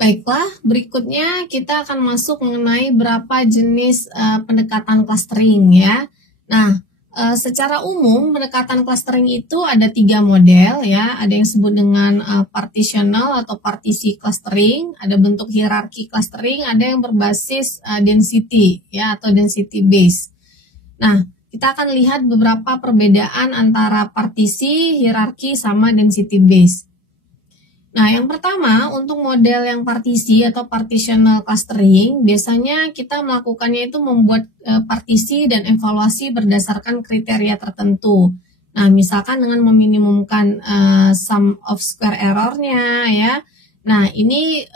Baiklah, berikutnya kita akan masuk mengenai berapa jenis pendekatan clustering ya. Nah, secara umum pendekatan clustering itu ada 3 model ya. Ada yang disebut dengan partitional atau partisi clustering, ada bentuk hierarki clustering, ada yang berbasis density ya atau density base. Nah, kita akan lihat beberapa perbedaan antara partisi, hierarki, sama density base. Nah, yang pertama untuk model yang partisi atau partitional clustering, biasanya kita melakukannya itu membuat partisi dan evaluasi berdasarkan kriteria tertentu. Nah, misalkan dengan meminimumkan sum of square error-nya ya. Nah, ini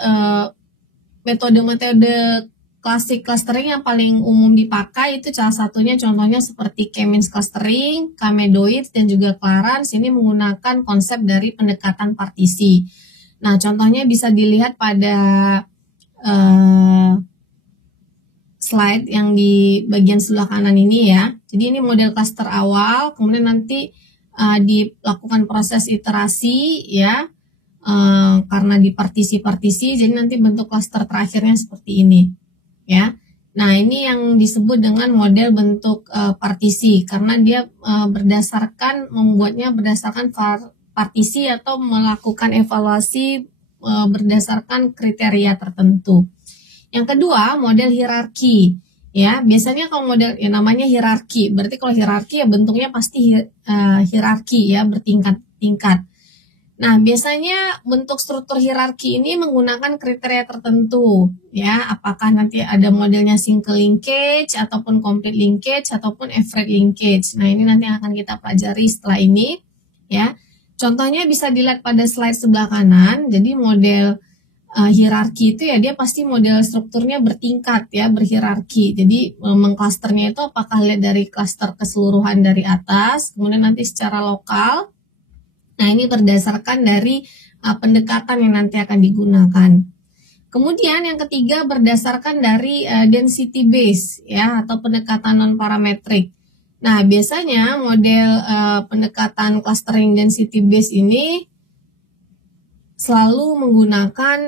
metode-metode klasik clustering yang paling umum dipakai itu salah satunya contohnya seperti K-means clustering, K-medoids, dan juga Clarence. Ini menggunakan konsep dari pendekatan partisi. Nah, contohnya bisa dilihat pada slide yang di bagian sebelah kanan ini ya. Jadi ini model cluster awal, kemudian nanti dilakukan proses iterasi ya, karena di partisi-partisi, jadi nanti bentuk cluster terakhirnya seperti ini ya. Nah, ini yang disebut dengan model bentuk partisi, karena dia membuatnya berdasarkan partisi atau melakukan evaluasi berdasarkan kriteria tertentu. Yang kedua, model hierarki. Ya, biasanya kalau model namanya hierarki, berarti kalau hierarki ya bentuknya pasti hierarki ya, bertingkat-tingkat. Nah, biasanya bentuk struktur hierarki ini menggunakan kriteria tertentu ya, apakah nanti ada modelnya single linkage ataupun complete linkage ataupun average linkage. Nah, ini nanti akan kita pelajari setelah ini ya. Contohnya bisa dilihat pada slide sebelah kanan. Jadi model hierarki itu ya dia pasti model strukturnya bertingkat ya, berhierarki. Jadi mengklasternya itu apakah lihat dari klaster keseluruhan dari atas, kemudian nanti secara lokal. Nah, ini berdasarkan dari pendekatan yang nanti akan digunakan. Kemudian yang ketiga berdasarkan dari density base ya atau pendekatan non parametrik. Nah, biasanya model pendekatan clustering density base ini selalu menggunakan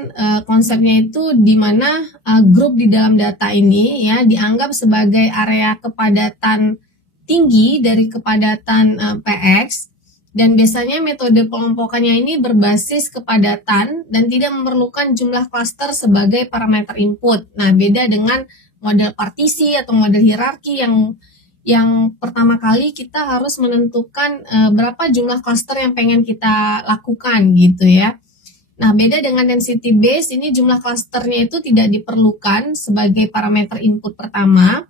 konsepnya itu di mana grup di dalam data ini ya dianggap sebagai area kepadatan tinggi dari kepadatan PX, dan biasanya metode pengelompokannya ini berbasis kepadatan dan tidak memerlukan jumlah cluster sebagai parameter input. Nah, beda dengan model partisi atau model hierarki yang pertama kali kita harus menentukan berapa jumlah cluster yang pengen kita lakukan gitu ya. Nah, beda dengan density base, ini jumlah clusternya itu tidak diperlukan sebagai parameter input pertama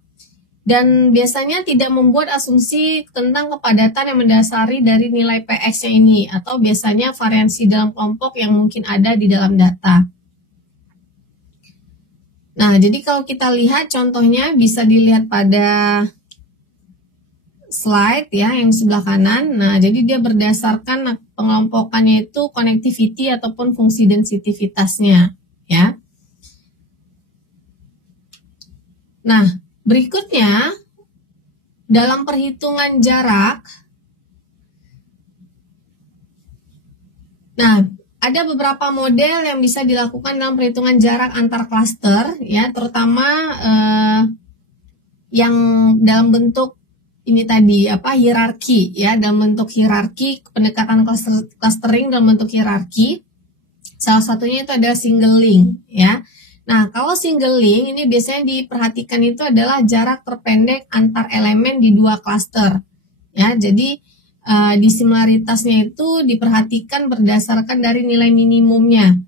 dan biasanya tidak membuat asumsi tentang kepadatan yang mendasari dari nilai PX-nya ini atau biasanya variansi dalam kelompok yang mungkin ada di dalam data. Nah, jadi kalau kita lihat contohnya bisa dilihat pada slide ya yang sebelah kanan. Nah, jadi dia berdasarkan pengelompokannya itu connectivity ataupun fungsi densitivitasnya ya. Nah, berikutnya dalam perhitungan jarak. Nah, ada beberapa model yang bisa dilakukan dalam perhitungan jarak antar klaster ya, terutama yang dalam bentuk ini tadi hierarki ya, dalam bentuk hierarki, pendekatan clustering dalam bentuk hierarki. Salah satunya itu adalah single link ya. Nah, kalau single link ini biasanya diperhatikan itu adalah jarak terpendek antar elemen di dua cluster ya. Jadi dissimilaritasnya itu diperhatikan berdasarkan dari nilai minimumnya.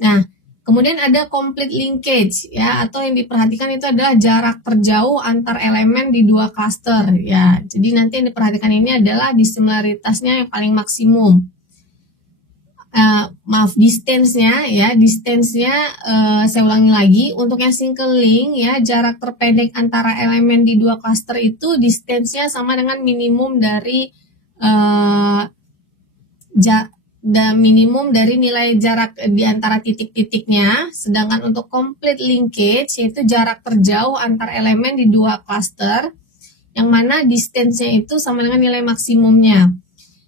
Nah, kemudian ada complete linkage ya, atau yang diperhatikan itu adalah jarak terjauh antar elemen di dua cluster ya. Jadi nanti yang diperhatikan ini adalah dissimilaritasnya yang paling maksimum. Distance-nya ya, saya ulangi lagi, untuk yang single link ya, jarak terpendek antara elemen di dua cluster itu distance-nya sama dengan minimum dari minimum dari nilai jarak di antara titik-titiknya. Sedangkan untuk complete linkage yaitu jarak terjauh antar elemen di dua cluster yang mana distance-nya itu sama dengan nilai maksimumnya.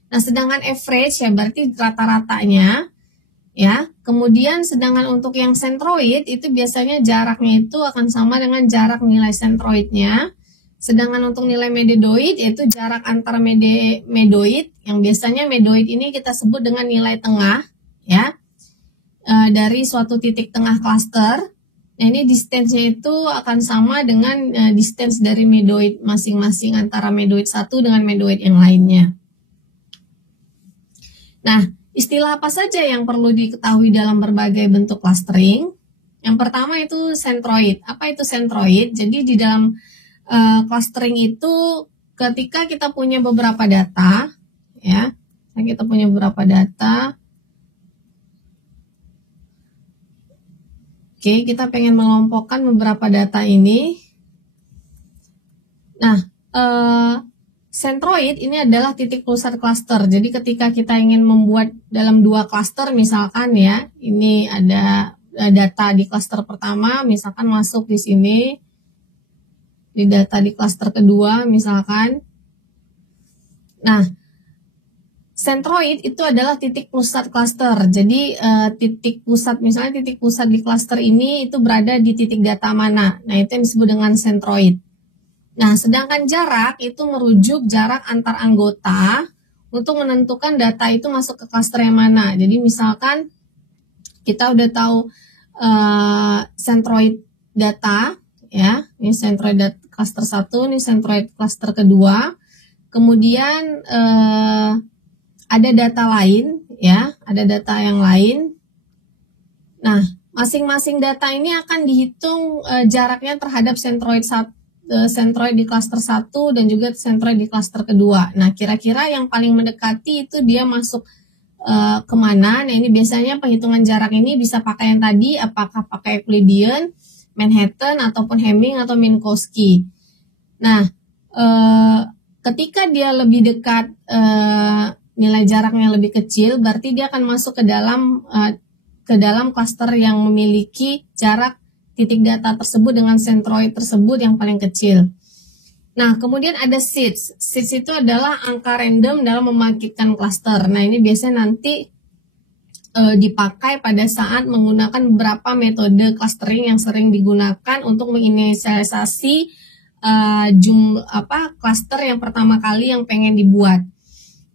Nah, sedangkan average ya berarti rata-ratanya ya. Kemudian sedangkan untuk yang sentroid itu biasanya jaraknya itu akan sama dengan jarak nilai sentroidnya. Sedangkan untuk nilai medoid yaitu jarak antara medoid, yang biasanya medoid ini kita sebut dengan nilai tengah, ya, dari suatu titik tengah klaster. Nah, ini distance-nya itu akan sama dengan distance dari medoid masing-masing antara medoid satu dengan medoid yang lainnya. Nah, istilah apa saja yang perlu diketahui dalam berbagai bentuk clustering? Yang pertama itu centroid. Apa itu centroid? Jadi di dalam clustering itu ketika kita punya beberapa data, ya, kita punya beberapa data. Oke, kita pengen mengelompokkan beberapa data ini. Nah, centroid ini adalah titik pusat cluster. Jadi ketika kita ingin membuat dalam dua cluster, misalkan ya, ini ada data di cluster pertama, misalkan masuk di sini. Di data di klaster kedua misalkan. Nah, centroid itu adalah titik pusat klaster. Jadi titik pusat, misalnya titik pusat di klaster ini itu berada di titik data mana. Nah, itu yang disebut dengan centroid. Nah, sedangkan jarak itu merujuk jarak antar anggota untuk menentukan data itu masuk ke klaster yang mana. Jadi misalkan kita udah tahu centroid data, ya, ini centroid data cluster 1, ini centroid cluster kedua. Kemudian ada data lain, ya, ada data yang lain. Nah, masing-masing data ini akan dihitung jaraknya terhadap centroid di cluster 1 dan juga centroid di cluster kedua. Nah, kira-kira yang paling mendekati itu dia masuk kemana? Nah, ini biasanya penghitungan jarak ini bisa pakai yang tadi, apakah pakai Euclidean, Manhattan, ataupun Hamming atau Minkowski. Nah, ketika dia lebih dekat, nilai jaraknya lebih kecil, berarti dia akan masuk ke dalam cluster yang memiliki jarak titik data tersebut dengan centroid tersebut yang paling kecil. Nah, kemudian ada seeds. Seeds itu adalah angka random dalam membangkitkan cluster. Nah, ini biasanya nanti dipakai pada saat menggunakan beberapa metode clustering yang sering digunakan untuk menginisialisasi cluster yang pertama kali yang pengen dibuat.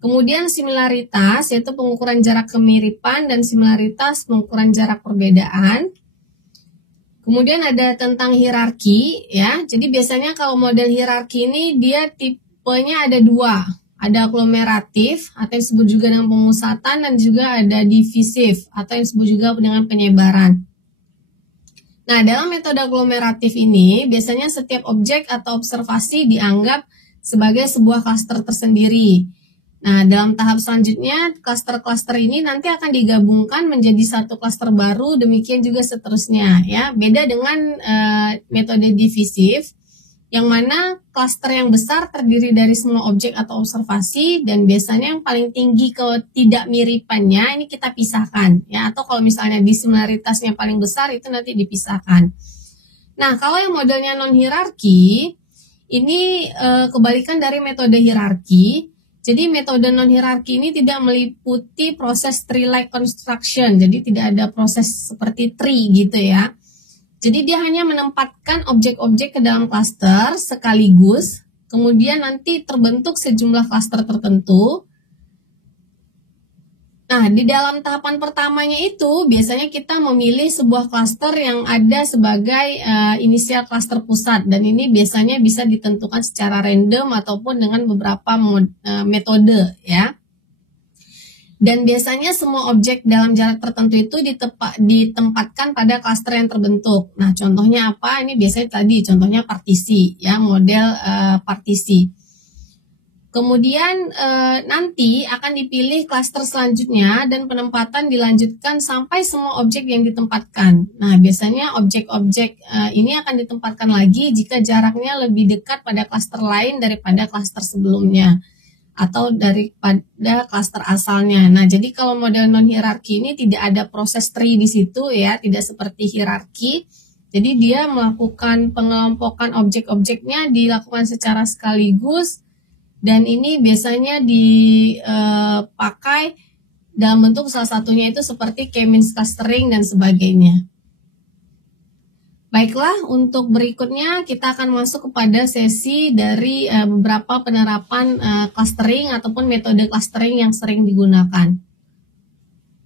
Kemudian similaritas yaitu pengukuran jarak kemiripan dan similaritas pengukuran jarak perbedaan. Kemudian ada tentang hierarki, ya. Jadi biasanya kalau model hierarki ini dia tipenya ada dua. Ada aglomeratif atau yang disebut juga dengan pemusatan dan juga ada divisif atau yang disebut juga dengan penyebaran. Nah, dalam metode aglomeratif ini biasanya setiap objek atau observasi dianggap sebagai sebuah klaster tersendiri. Nah, dalam tahap selanjutnya klaster-klaster ini nanti akan digabungkan menjadi satu klaster baru, demikian juga seterusnya, ya. Beda dengan metode divisif, yang mana klaster yang besar terdiri dari semua objek atau observasi dan biasanya yang paling tinggi ketidakmiripannya ini kita pisahkan, ya, atau kalau misalnya disimilaritasnya paling besar itu nanti dipisahkan. Nah, kalau yang modelnya non hierarki ini kebalikan dari metode hierarki. Jadi metode non hierarki ini tidak meliputi proses tree-like construction, jadi tidak ada proses seperti tree gitu ya. Jadi dia hanya menempatkan objek-objek ke dalam klaster sekaligus, kemudian nanti terbentuk sejumlah klaster tertentu. Nah, di dalam tahapan pertamanya itu biasanya kita memilih sebuah klaster yang ada sebagai inisial klaster pusat, dan ini biasanya bisa ditentukan secara random ataupun dengan beberapa metode, ya. Dan biasanya semua objek dalam jarak tertentu itu ditempatkan pada klaster yang terbentuk. Nah, contohnya apa? Ini biasanya tadi, contohnya partisi, ya, model partisi. Kemudian nanti akan dipilih klaster selanjutnya dan penempatan dilanjutkan sampai semua objek yang ditempatkan. Nah, biasanya objek-objek ini akan ditempatkan lagi jika jaraknya lebih dekat pada klaster lain daripada klaster sebelumnya atau daripada klaster asalnya. Nah, jadi kalau model non hierarki ini tidak ada proses tree di situ, ya, tidak seperti hierarki. Jadi dia melakukan pengelompokan objek-objeknya dilakukan secara sekaligus, dan ini biasanya dipakai dalam bentuk salah satunya itu seperti K-means clustering dan sebagainya. Baiklah, untuk berikutnya kita akan masuk kepada sesi dari beberapa penerapan clustering ataupun metode clustering yang sering digunakan.